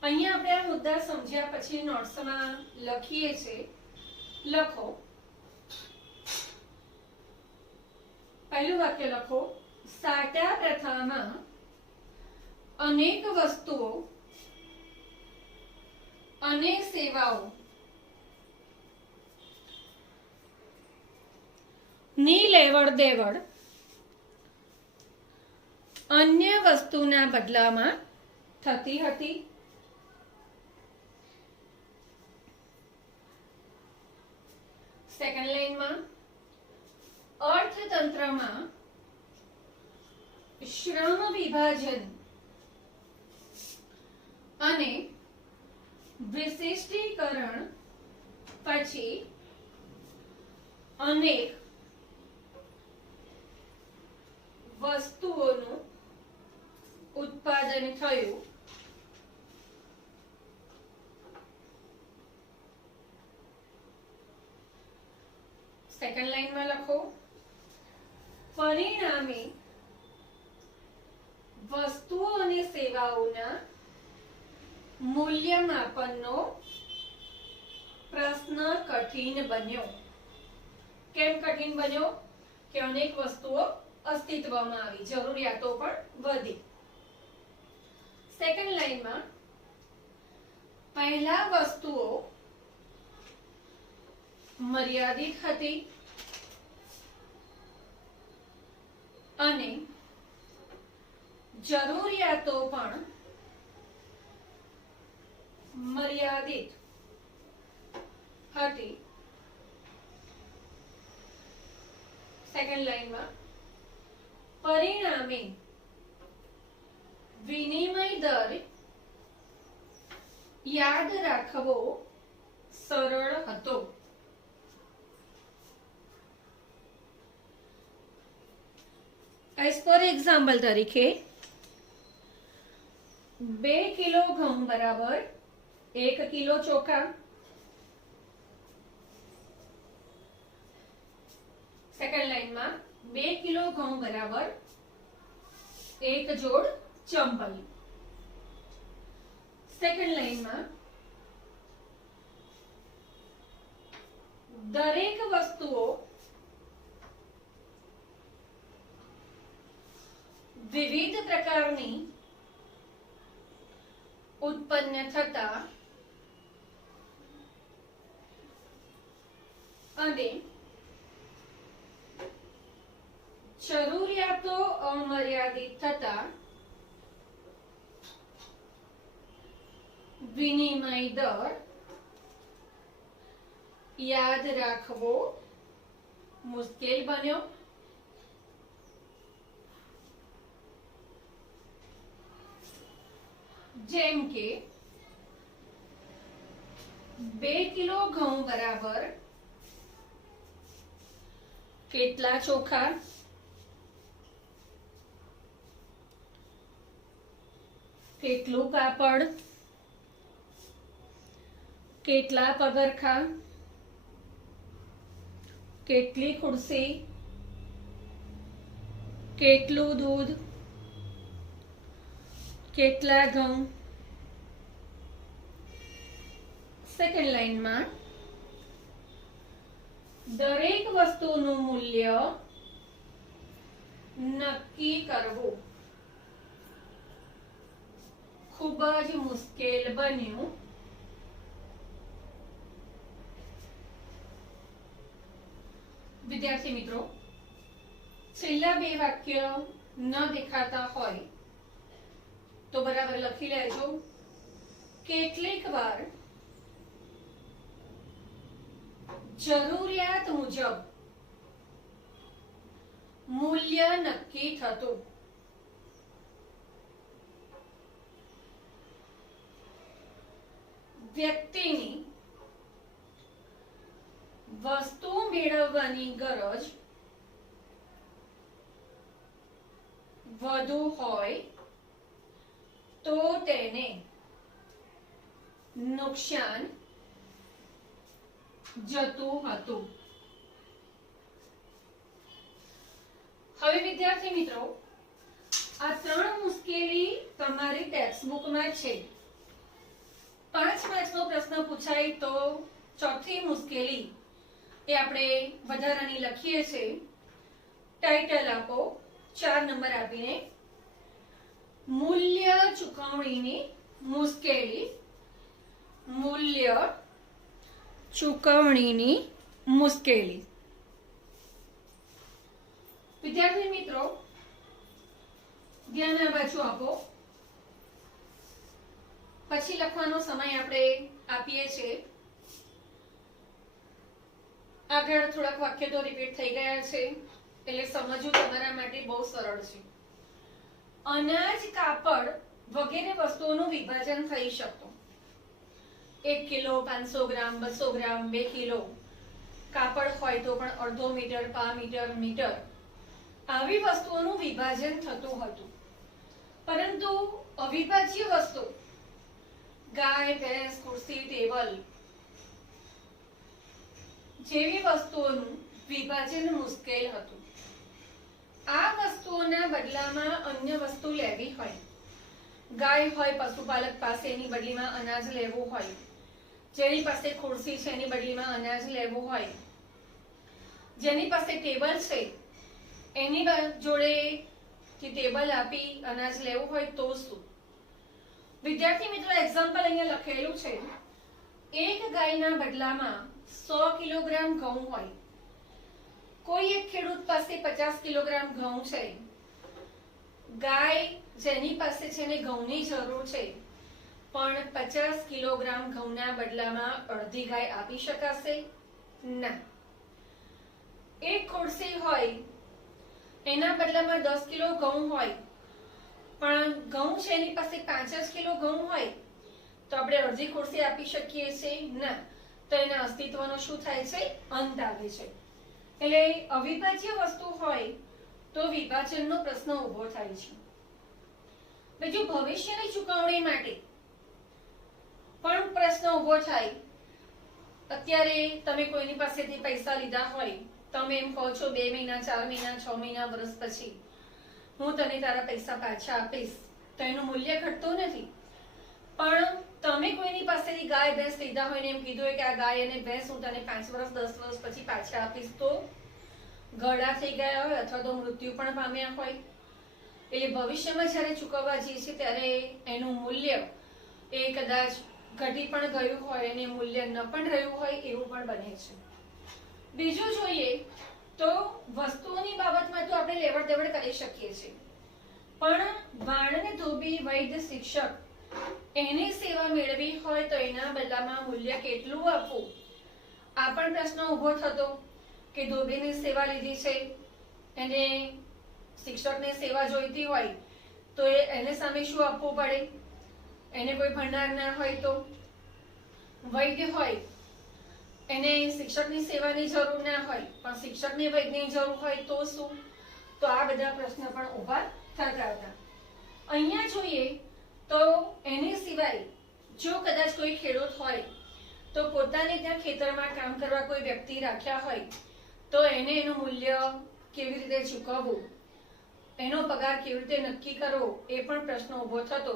અહીંયા આપણે આ મુદ્દા સમજ્યા પછી નોટ્સમાં લખીએ છીએ. લખો, પહેલું વાક્ય લખો. સાટા પ્રથામાં અનેક વસ્તુઓ અને સેવાઓ ની લેવડ દેવડ અન્ય વસ્તુના બદલામાં થતી હતી. સેકન્ડ લાઈનમાં અર્થતંત્રમાં શ્રમ વિભાજન અને વિશિષ્ટીકરણ પછી અનેક વસ્તુઓનું ઉત્પાદન થયું. સેકન્ડ લાઈનમાં લખો. પરિણામે વસ્તુઓ અને સેવાઓના મૂલ્ય માપનનો પ્રશ્ન કઠિન બન્યો. કેમ કઠિન બન્યો? કે અનેક વસ્તુઓ અસ્તિત્વમાં આવી, જરૂરિયાતો પણ વધી. સેકન્ડ લાઈનમાં પહેલા વસ્તુઓ મર્યાદિત હતી અને જરૂરિયાતો પણ મર્યાદિત હતી. સેકન્ડ લાઈનમાં પરિણામે વિનિમય દર યાદ રાખવો સરળ હતો. એઝ પર એક્ઝામ્પલ તરીકે 2 કિલો ઘઉં બરાબર 1 કિલો ચોખા. સેકન્ડ લાઈનમાં 2 કિલો ઘઉં બરાબર 1 જોડ ચંપલ. સેકન્ડ લાઈનમાં દરેક વસ્તુઓ વિવિધ પ્રકારની ઉત્પન્ન થતા અને જરૂરિયાતો અમર્યાદિત થતા વિનિમય દર યાદ રાખવો મુશ્કેલ બન્યો. જેમ કે 2 કિલો ઘઉં બરાબર કેટલા ચોખા, કેટલું કાપડ, કેટલા પગરખાં, કેટલી ખુરશી, કેટલું દૂધ, કેટલા ઘઉં. સેકન્ડ લાઈનમાં દરેક વસ્તુનું મૂલ્ય નક્કી કરવું ખૂબ જ મુશ્કેલ બન્યું. વિદ્યાર્થી મિત્રો, છેલ્લા 2 વાક્ય ન દેખાતા હોય તો બરાબર લખી લેજો. કેટલીક વાર જરૂરિયાત મુજબ મૂલ્ય નક્કી થતું. વ્યક્તિની વસ્તુ મેળવવાની ગરજ વધુ હોય તો તેને નુકસાન જતું હતું. હવે વિદ્યાર્થી મિત્રો, આ 3 મુશ્કેલી તમારી ટેક્સ્ટબુકમાં છે. 5 માર્ક્સનો પ્રશ્ન પૂછાય તો ચોથી મુશ્કેલી એ આપણે વધારાની લખીએ છીએ. ટાઇટલ આપો 4 નંબર આપીને, મૂલ્ય ચૂકવણીની મુશ્કેલી. મૂલ્ય ચૂકવણીની મુશ્કેલી. વિદ્યાર્થી મિત્રો, ધ્યાન આ બાજુ આપો. પછી લખવાનો સમય આપણે આપીએ છીએ. આગળ થોડાક વાક્ય તો રિપીટ થઈ ગયા છે એટલે સમજવું તમારા માટે બહુ સરળ છે. અનાજ, કાપડ વગેરે વસ્તુઓનું વિભાજન થઈ શકતું. 1 કિલો, 500 ગ્રામ, 200 ગ્રામ, 2 કિલો કાપડ હોય તો પણ અડધો મીટર, પા મીટર, મીટર આવી વસ્તુઓનું વિભાજન થતું હતું. પરંતુ અવિભાજ્ય વસ્તુ ગાય, ભેંસ, ખુરશી, ટેબલ જેવી વસ્તુઓનું વિભાજન મુશ્કેલ હતું. આ વસ્તુઓના બદલામાં અન્ય વસ્તુ લેવી હોય, ગાય હોય પશુપાલક પાસે એની બદલીમાં અનાજ લેવું હોય, જેની પાસે ખુરશી છે એની બદલીમાં અનાજ લેવું હોય, જેની પાસે ટેબલ છે એની જોડે ટેબલ આપી અનાજ લેવું હોય તો શું? વિદ્યાર્થી મિત્રો, એક્ઝામ્પલ અહીંયા લખેલું છે. એક ગાયના બદલામાં 100 કિલોગ્રામ ઘઉં હોય. કોઈ એક ખેડૂત પાસે 50 કિલોગ્રામ ઘઉં છે. ગાય જેની પાસે છે એને ઘઉંની જરૂર છે, પણ 50 કિલોગ્રામ ઘઉંના બદલામાં અડધી ગાય આપી શકાશે? ના. એક ખુરશી હોય, એના બદલામાં 10 કિલો ઘઉં હોય, પણ ઘઉં છે એની પાસે 5 કિલો ઘઉં હોય તો આપણે અડધી ખુરશી આપી શકીએ છીએ? ના. તો એના અસ્તિત્વનો શું થાય છે? અંત આવે છે. એટલે અવિભાજ્ય વસ્તુ હોય તો વિભાજનનો પ્રશ્ન ઉભો થાય છે. બીજું, ભવિષ્યની ચૂકવણી માટે પણ પ્રશ્ન ઉભો થાય. અત્યારે તમે કોઈની પાસેથી પૈસા લીધા હોય, તમે એમ કહો છો 2 મહિના, 4 મહિના, 6 મહિના, વર્ષ પછી હું તને તારા પૈસા પાછા આપીશ, તો એનું મૂલ્ય ઘટતું નથી. પણ તમે કોઈની પાસેથી ગાય, ભેંસ લીધા હોય ને એમ કીધું હોય કે આ ગાય અને ભેંસ હું તને 5 વર્ષ, 10 વર્ષ પછી પાછા આપીશ, તો ગળા થઈ ગયા હોય અથવા તો મૃત્યુ પણ પામ્યા હોય એટલે ભવિષ્યમાં જ્યારે ચૂકવવા જઈએ છીએ ત્યારે એનું મૂલ્ય એ કદાચ ઘટી પણ ગયું હોય અને મૂલ્ય ન પણ રહ્યું હોય એવું પણ બને છે. બીજું જોઈએ તો વસ્તુઓની બાબતમાં તો આપણે લેવડ દેવડ કરી શકીએ છીએ, પણ વાણને ધોબી વૈદ્ય શિક્ષક એની સેવા મેળવી હોય તો એના બદલામાં મૂલ્ય કેટલું આપવું, આ પણ પ્રશ્ન ઉભો થતો કે ધોબીની સેવા લીધી છે, એને શિક્ષકની સેવા જોઈતી હોય તો એને સામે શું આપવું પડે, એને કોઈ ભણનાર ના હોય તો, વૈદ્ય હોય એને શિક્ષકની સેવાની જરૂર ના હોય પણ શિક્ષકની વૈદ્યની જરૂર હોય તો શું, તો આ બધા પ્રશ્ન પણ ઉભા થતા હતા. અહીંયા જોઈએ તો એની સિવાય જો કદાચ કોઈ ખેડૂત હોય તો પોતાને ત્યાં ખેતરમાં કામ કરવા કોઈ વ્યક્તિ રાખ્યા હોય તો એને એનું મૂલ્ય કેવી રીતે ચૂકવવું, એનો પગાર કેવી રીતે નક્કી કરવો એ પણ પ્રશ્ન ઉભો થતો.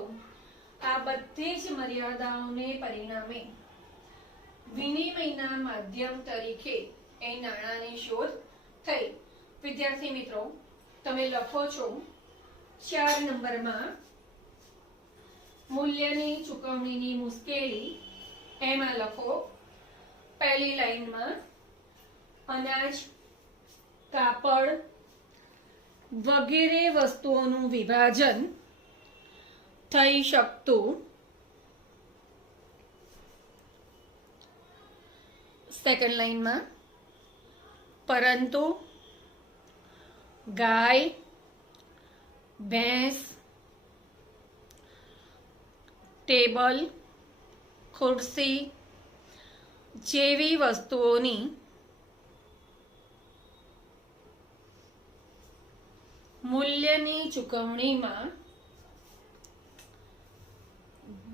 આ બધી જ મર્યાદાઓને પરિણામે વિનિમયના માધ્યમ તરીકે એ નાણાંની શોધ થઈ. વિદ્યાર્થી મિત્રો, તમે લખો છો 4 નંબરમાં મૂલ્યની ચૂકવણીની મુશ્કેલી, એમાં લખો પહેલી લાઈનમાં અનાજ, કાપડ વગેરે વસ્તુઓનું વિભાજન થઈ શકતું. સેકન્ડ લાઈનમાં પરંતુ ગાય, ભેંસ, ટેબલ, ખુરશી જેવી વસ્તુઓની મૂલ્યની ચૂકવણીમાં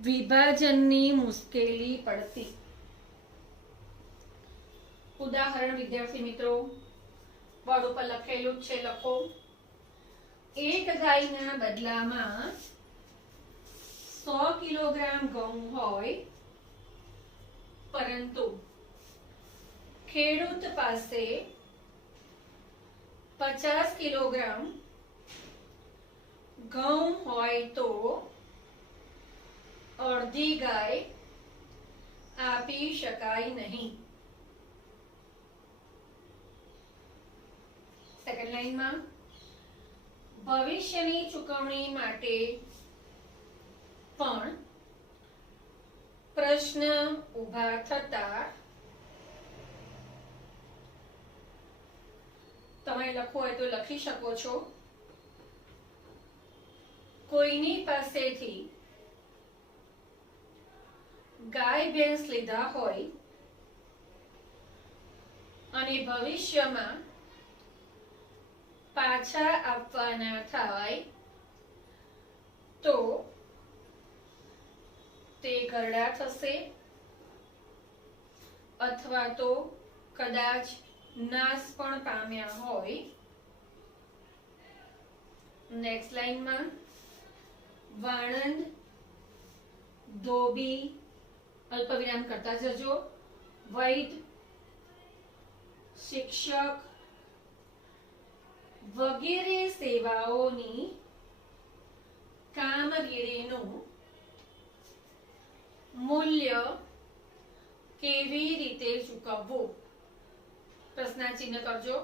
વિભાજનની મુશ્કેલી પડતી. ઉદાહરણ વિદ્યાર્થી મિત્રો બોર્ડ ઉપર લખેલું છે, લખો. એક ગાયના બદલામાં 100 કિલોગ્રામ ઘઉં હોય પરંતુ ખેડૂત પાસે 50 કિલોગ્રામ ઘઉં હોય તો અડધી ગાય આપી શકાય નહીં. સેકન્ડ લાઈનમાં ભવિષ્યની ચૂકવણી માટે પણ પ્રશ્ન ઉભા થતા. તમે લખવું હોય તો લખી શકો છો. કોઈની પાસેથી ગાય ભેંસ લીધા હોય અને ભવિષ્યમાં પાછા આપવાના થાય તો તે ઘરડા થશે અથવા તો કદાચ નાશ પણ પામ્યા હોય. નેક્સ્ટ લાઈનમાં વાણંદ, ધોબી અલ્પવિરામ કરતા જજો, વૈદ, શિક્ષક વગેરે સેવાઓની કામગીરીનું મૂલ્ય કેવી રીતે ચૂકવવું, પ્રશ્નાચિહ્ન કરજો.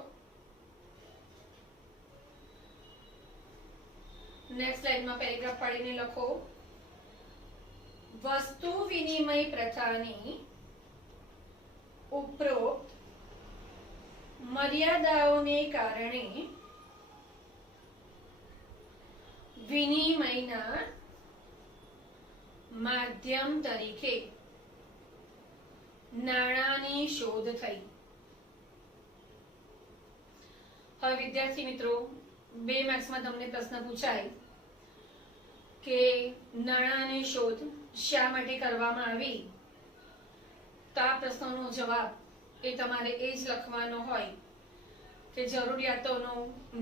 નેક્સ્ટ સ્લાઇડમાં પેરેગ્રાફ પાડીને લખો. વસ્તુ વિનિમય પ્રથાની ઉપરોક્ત મર્યાદાઓને કારણે વિનિમયના માધ્યમ તરીકે નાણાંની શોધ થઈ. હવે વિદ્યાર્થી મિત્રો, 2 માર્ક્સમાં તમને પ્રશ્ન પૂછાય કે નાણાંની શોધ શા માટે કરવામાં આવી, તો આ પ્રશ્નનો જવાબ એ તમારે એ જ લખવાનો હોય કે જરૂરિયાતોનો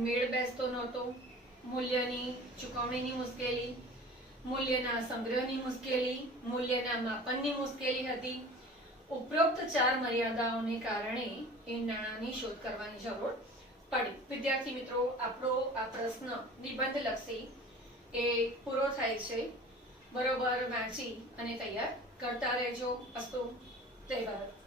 મેળ બેસતો નહોતો, મૂલ્યની ચૂકવણીની મુશ્કેલી, મૂલ્યના સંગ્રહની મુશ્કેલી, મૂલ્યના માપનની મુશ્કેલી હતી. ઉપરોક્ત 4 મર્યાદાઓને કારણે એ નાણાંની શોધ કરવાની જરૂર પડી. વિદ્યાર્થી મિત્રો, આપણો આ પ્રશ્ન નિબંધ લક્ષી એ પૂરો થાય છે. બરોબર વાંચી અને તૈયાર કરતા રહેજો. અસ્તુ. જય ભારત.